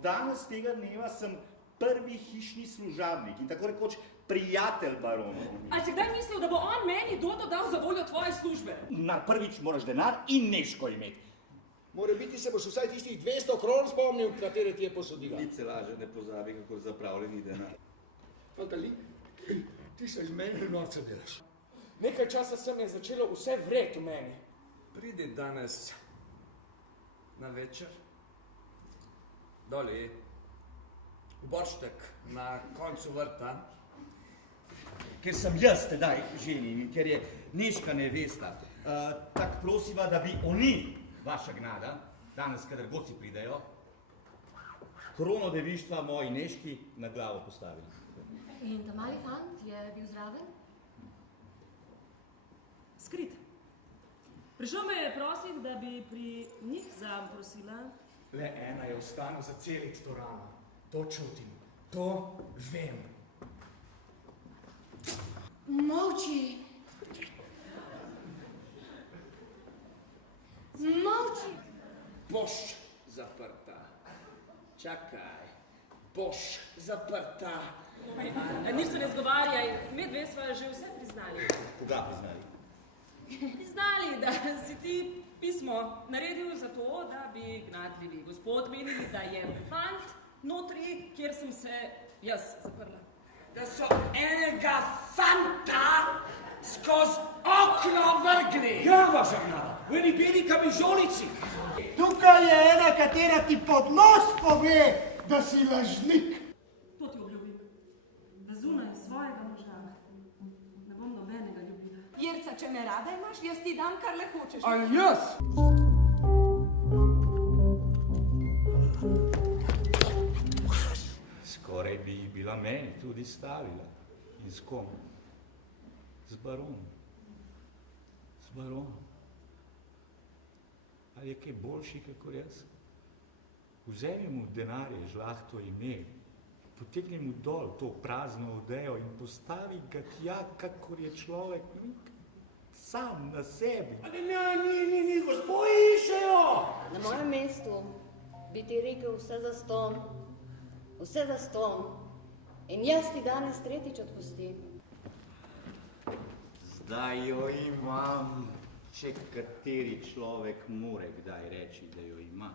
Od danes tega dneva sem prvi hišni služabnik in tako rekoč prijatelj baronov. Ali si kdaj mislil, da bo on meni Dodo dal za voljo tvoje službe? Na prvič moraš denar in Nežko imeti. More biti se boš vsaj tistih 200 kron spomnil, katere ti je posodila. Nič se laže ne pozabi, kako zapravljeni denar. Fantali, ti se iz mene norca delaš. Nekaj časa se mi je začelo vse vret v meni. Pridi danes na večer, doli, v Borštek, na koncu vrta, Ker sem jaz tedaj ženin in ker je Nežka nevesta, tak prosiva, da bi oni, vaša gnada, danes, kadar goci pridejo, krono devištva moji Nežki na glavo postavili. In ta mali fant je bil zraven? Skrit. Prišel me je prosit, da bi pri njih zam prosila. Le ena je ostalo zaceliti to rano. To čutim, to vem. Molči! Molči! Boš zaprta. Čakaj. Boš zaprta. Nič se ne zgovarjaj, mi dve sva že vse priznali. Koga priznali? Priznali, da si ti pismo naredil zato, da bi gnadljivi gospod menili, da je fant notri, kjer sem se jaz zaprla. Da so enega fanta skozi okno vrgli. Ja, vaša gnada, v eni beli kamižolici. Tukaj je ena, katera ti pod nos pove, da si lažnik. To ti obljubim, da zunaj svojega moža ne bom nobenega ljubila. Jerca, če me rada imaš, jaz ti dam, kar le hočeš. Ali jaz? Skoraj bi jih bila meni tudi stavila. In s kom? Z baronom. Z baronom. Ali je kaj boljši, kakor jaz? Vzemi mu denarje, žlahto ime, potegni mu dol to prazno odejo in postavi ga tja, kakor je človek sam na sebi. Ni, gospod išejo! Na mojem mestu bi ti rekel vse zastonj. Vse zastonj. In jaz ti danes tretjič odpustim. Zdaj jo imam, če kateri človek more kdaj reči, da jo ima.